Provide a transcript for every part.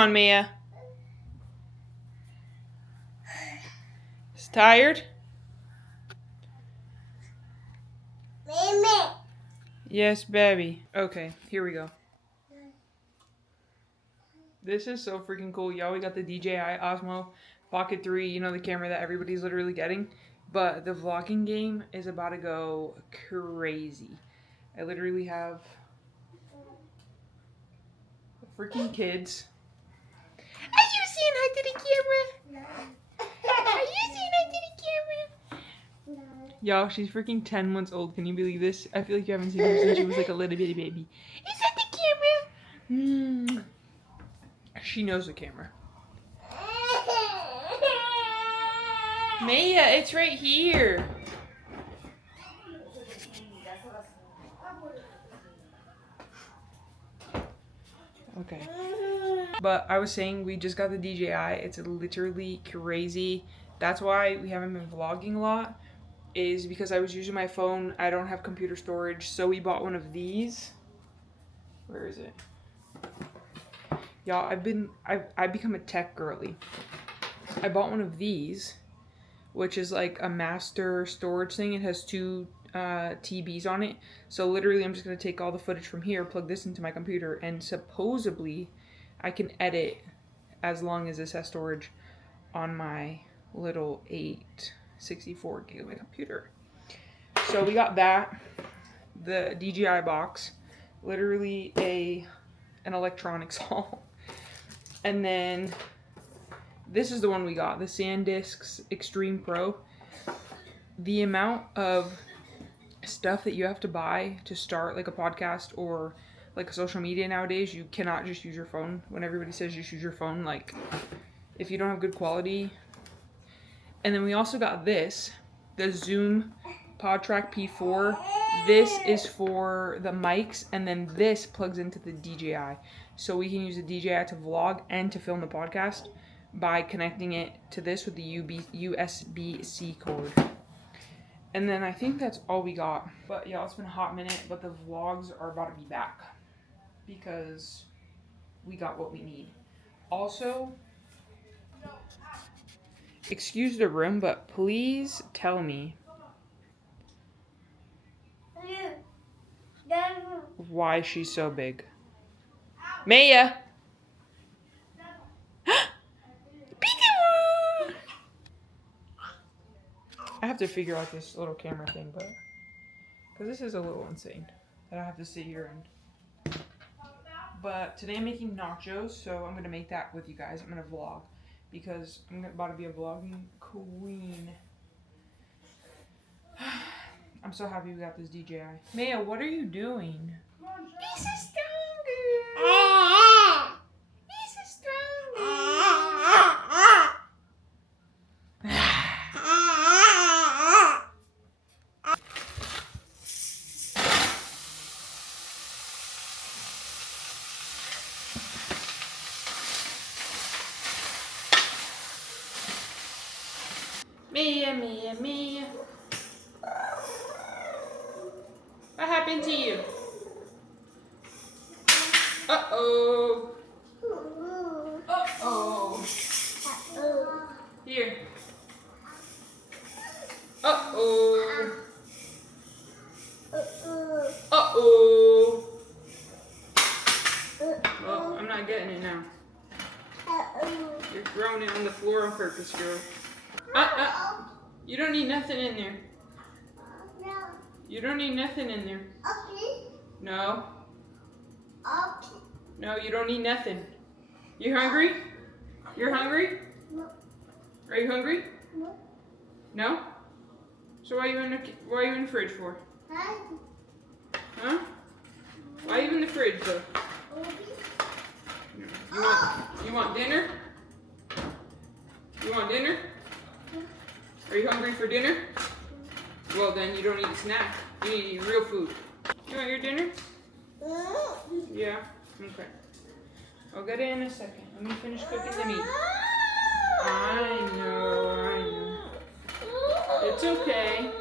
on, Mia. Is tired? Yes, baby. Okay, here we go. This is so freaking cool. Y'all, we got the DJI Osmo Pocket 3, you know, the camera that everybody's literally getting. But the vlogging game is about to go crazy. I literally have freaking kids. Are you saying hi to the camera? Are you saying hi to the camera? Y'all, she's freaking 10 months old. Can you believe this? I feel like you haven't seen her since she was like a little bitty baby. Is that the camera? She knows the camera. Maya, it's right here. Okay. But I was saying we just got the DJI. It's literally crazy. That's why we haven't been vlogging a lot. Is because I was using my phone. I don't have computer storage, so we bought one of these. Where is it? Y'all, I've become a tech girly. I bought one of these, which is like a master storage thing. It has two TBs on it. So literally I'm just gonna take all the footage from here, plug this into my computer, and supposedly I can edit as long as this has storage on my little 864 gigabyte computer. So we got that, the DJI box, literally an electronics haul. And then this is the one we got, the SanDisk Extreme Pro. The amount of stuff that you have to buy to start like a podcast or like a social media nowadays, you cannot just use your phone. When everybody says just use your phone, like if you don't have good quality. And then we also got this, the Zoom PodTrack P4. This is for the mics, and then this plugs into the DJI. So we can use the DJI to vlog and to film the podcast by connecting it to this with the USB-C cord. And then I think that's all we got. But yeah, it's been a hot minute, but the vlogs are about to be back because we got what we need. Also, excuse the room, but please tell me why she's so big. Maya! Peekaboo! I have to figure out this little camera thing, but because this is a little insane that I have to sit here and. But today I'm making nachos, so I'm gonna make that with you guys. I'm gonna vlog because I'm about to be a vlogging queen. I'm so happy we got this DJI. Maya, what are you doing? This is stronger. This is stronger. Mia, Mia, Mia. What happened to you? Uh-oh. Uh-oh. Here. Uh-oh. Uh-oh. Well, I'm not getting it now. You're throwing it on the floor on purpose, girl. You don't need nothing in there. No. You don't need nothing in there. Okay. No. Okay. No, you don't need nothing. You hungry? You're hungry? No. Are you hungry? No. No? So why are you in the fridge for? Hi. Huh? Why are you in the fridge though? You want dinner? You want dinner? Are you hungry for dinner? Well then you don't need a snack. You need to eat real food. You want your dinner? Yeah? Okay. I'll get it in a second. Let me finish cooking the meat. I know. It's okay.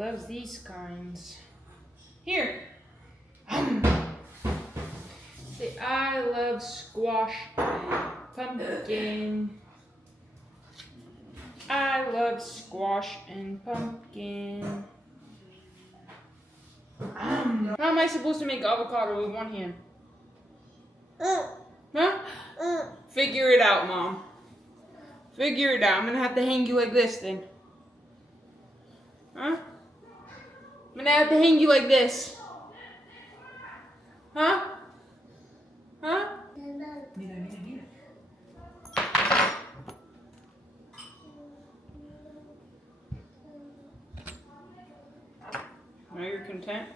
loves these kinds. Here. Say, I love squash and pumpkin. I love squash and pumpkin. How am I supposed to make avocado with one hand? Huh? Figure it out, Mom. Figure it out. I'm gonna have to hang you like this then. Huh? I'm gonna have to hang you like this. Huh? Huh? Mira, mira, mira. Now you're content?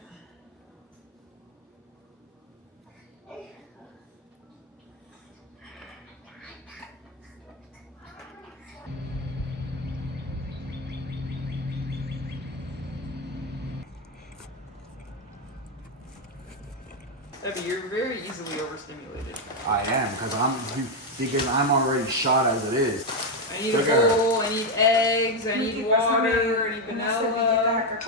Debbie, you're very easily overstimulated. I am, because I'm already shot as it is. I need a bowl, I need eggs, I need water, I need vanilla.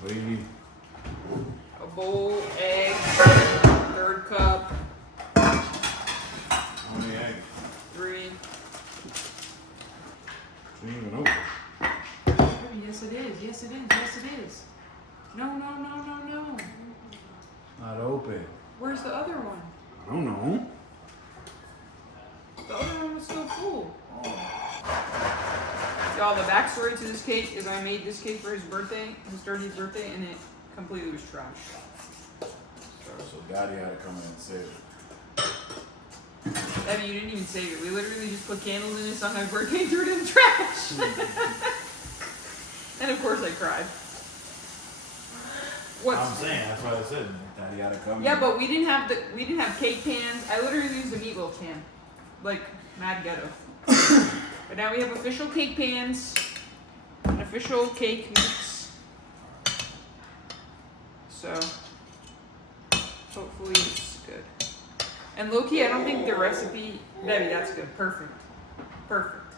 What do you need? A bowl, eggs, third cup. How many eggs? 3. It ain't even open. Yes it is, yes it is, yes it is. No, no, no, no, no. Not open. Where's the other one? I don't know. The other one was still full. Y'all, the backstory to this cake is I made this cake for his birthday, his 30th birthday, and it completely was trash. So Daddy had to come in and save it. Debbie, you didn't even save it. We literally just put candles in it on my birthday and threw it in the trash. And of course I cried. I'm saying, that's what I said. Daddy had to come Yeah, in. but we didn't have cake pans. I literally used a meatloaf can. Like mad ghetto. But now we have official cake pans, an official cake mix. So hopefully it's good. And low-key, I don't think the recipe, Debbie, that's good. Perfect. Perfect.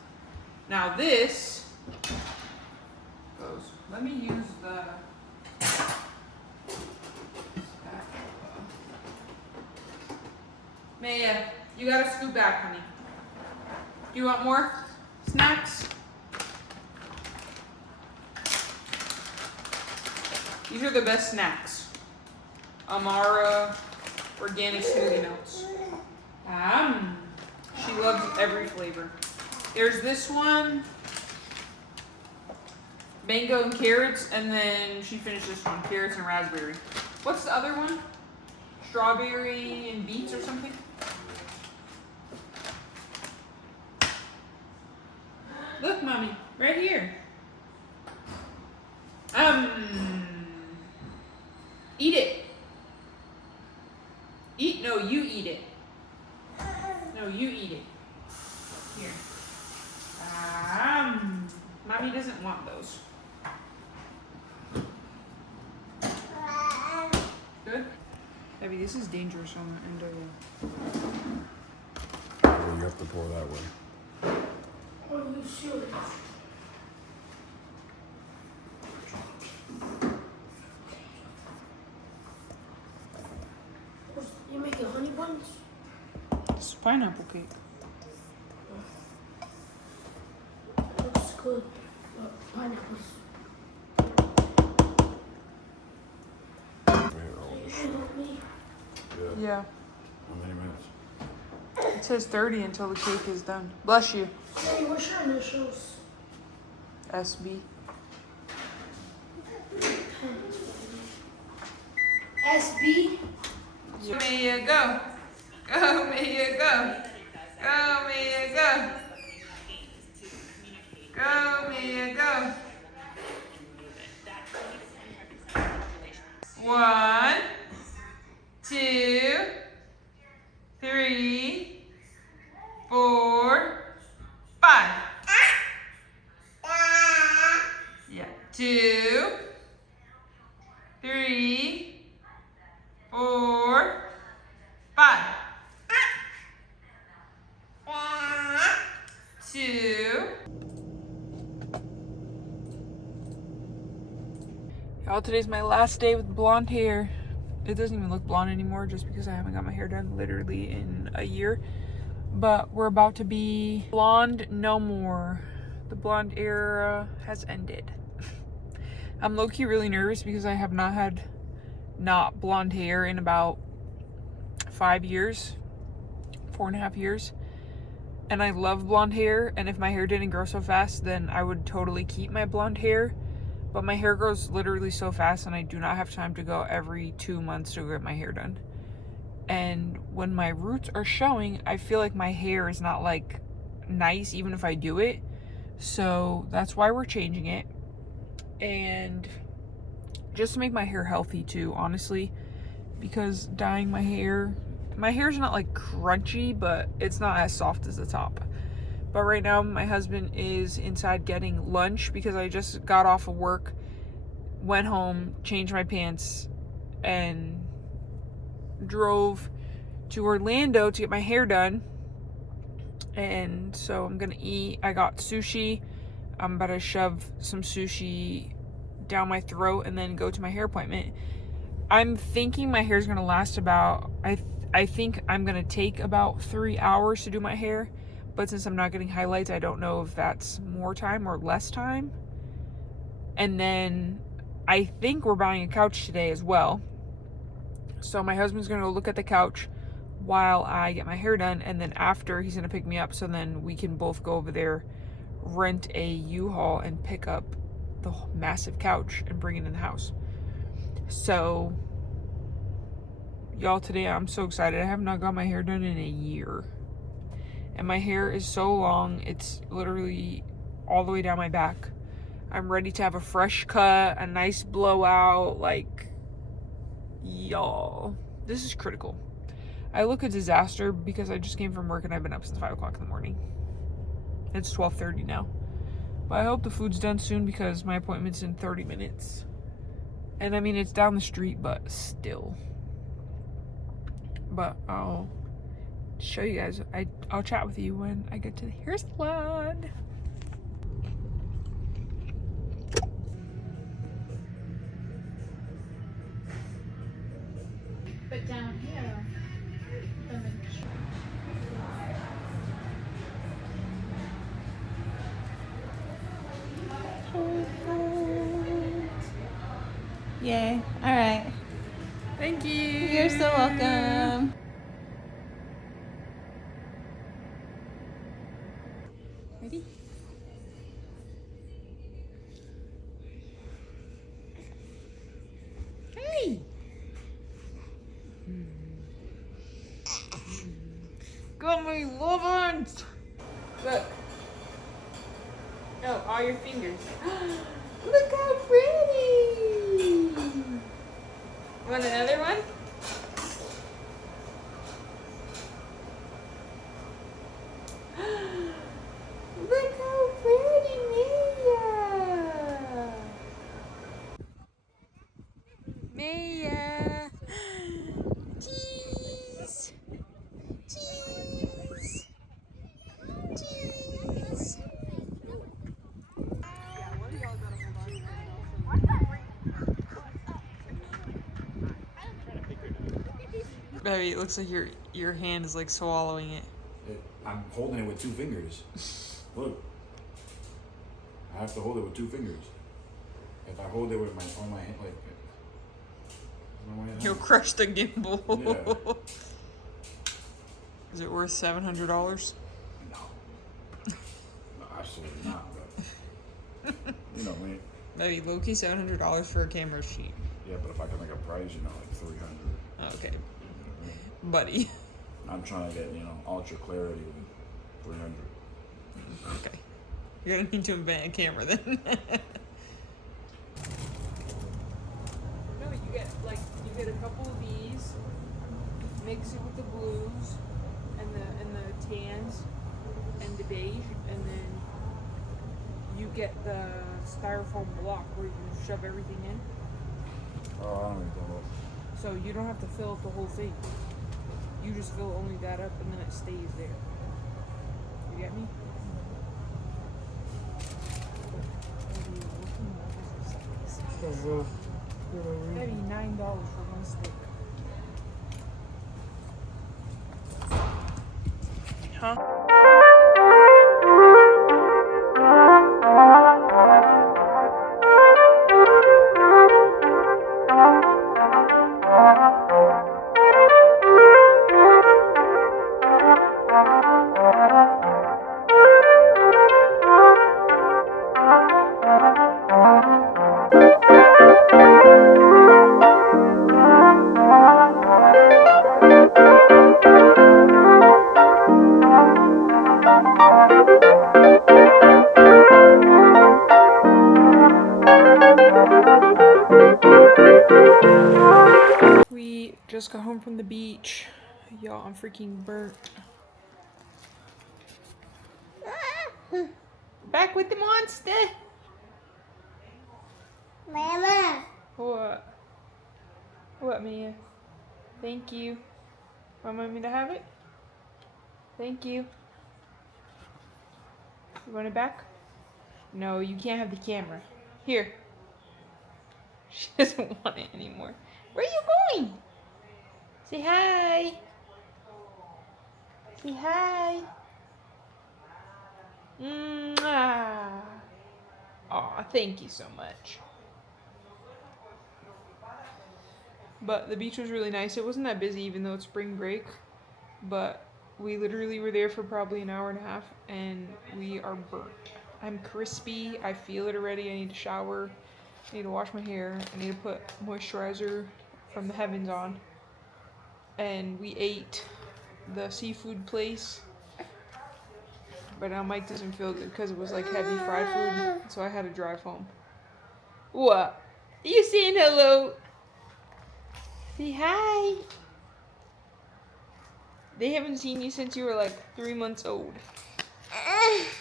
Now this goes, let me use the Maya, you gotta scoot back, honey. Do you want more snacks? These are the best snacks. Amara organic smoothie notes. She loves every flavor. There's this one, mango and carrots, and then she finished this one, carrots and raspberry. What's the other one? Strawberry and beets or something? Look, Mommy, right here. Eat it. No, you eat it. No, you eat it. Here. Mommy doesn't want those. Good? Abby, this is dangerous on the end of Oh, you have to pour that way. Are you serious? You making honey buns? This is pineapple cake. Looks good. Pineapples. You help me? Yeah. How many minutes? It says 30 until the cake is done. Bless you. Hey, what's your initials? SB. SB? Mia, go. Go, Mia, go. Go, Mia, go. Go, Mia, go. 1, 2, 3, 4, 5. Yeah. 2, 3, 4, 5. Y'all, today's my last day with blonde hair. It doesn't even look blonde anymore just because I haven't got my hair done literally in a year. But we're about to be blonde no more. The blonde era has ended. I'm low-key really nervous because I have not had not blonde hair in about 5 years, 4.5 years. And I love blonde hair, and if my hair didn't grow so fast, then I would totally keep my blonde hair. But my hair grows literally so fast, and I do not have time to go every 2 months to get my hair done. And when my roots are showing, I feel like my hair is not like nice even if I do it. So that's why we're changing it. And just to make my hair healthy too, honestly, because dyeing my hair's not like crunchy, but it's not as soft as the top. But right now my husband is inside getting lunch because I just got off of work, went home, changed my pants, and drove to Orlando to get my hair done. And so I'm gonna eat. I got sushi. I'm about to shove some sushi down my throat and then go to my hair appointment. I'm thinking my hair's gonna last about, I think I'm gonna take about 3 hours to do my hair. But since I'm not getting highlights, I don't know if that's more time or less time. And then I think we're buying a couch today as well. So my husband's gonna go look at the couch while I get my hair done. And then after, he's gonna pick me up. So then we can both go over there, rent a U-Haul, and pick up the massive couch and bring it in the house. So, y'all, today I'm so excited. I have not got my hair done in a year. And my hair is so long, it's literally all the way down my back. I'm ready to have a fresh cut, a nice blowout, like, y'all. This is critical. I look a disaster because I just came from work and I've been up since 5 o'clock in the morning. It's 12:30 now. But I hope the food's done soon because my appointment's in 30 minutes. And I mean, it's down the street, but still. But I'll show you guys. I'll chat with you when I get to the hair salon. But down here, Yay. All right. Thank you. You're so welcome. Ready? Hey. Got my lovins. Look. Oh, all your fingers. Look how pretty. You want another one? Look how pretty, Maya. Maya. Cheese. Cheese. Cheese. Baby, it looks like your hand is like swallowing it. I'm holding it with 2 fingers. Look. I have to hold it with 2 fingers. If I hold it with on my hand, like, You'll crush the gimbal. Yeah. Is it worth $700? No. No, absolutely not, but, you know, man. Maybe low-key $700 for a camera sheet. Yeah, but if I can make a price, you know, like 300. Oh, okay. Buddy. I'm trying to get, you know, ultra clarity with 300. Okay. You're gonna need to invent a camera then. No, you get a couple of these, mix it with the blues and the tans and the beige, and then you get the styrofoam block where you shove everything in. Oh, I don't even know. So you don't have to fill up the whole thing. You just fill only that up and then it stays there. You get me? That'd be $9 for one stick. Huh? We just got home from the beach. Y'all, I'm freaking burnt. Back with the monster. Mama. What? What, Mia? Thank you. Want me to have it? Thank you. You want it back? No, you can't have the camera. Here. She doesn't want it anymore. Where are you going? Say hi. Say hi. Mwah. Aw, thank you so much. But the beach was really nice. It wasn't that busy even though it's spring break. But we literally were there for probably an hour and a half and we are burnt. I'm crispy. I feel it already. I need to shower. I need to wash my hair. I need to put moisturizer from the heavens on. And we ate the seafood place. But now Mike doesn't feel good because it was like heavy fried food. So I had to drive home. What? You saying hello? Say hi. They haven't seen you since you were like 3 months old.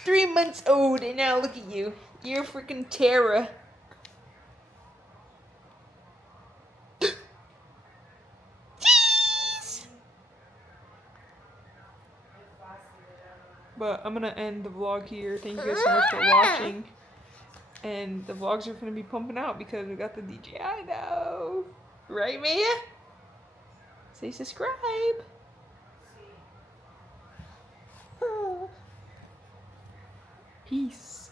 3 months old and now look at you. You're freaking Tara. Jeez. But I'm gonna end the vlog here. Thank you guys so much for watching. And the vlogs are gonna be pumping out because we got the DJI now. Right, Mia? Say subscribe. Peace.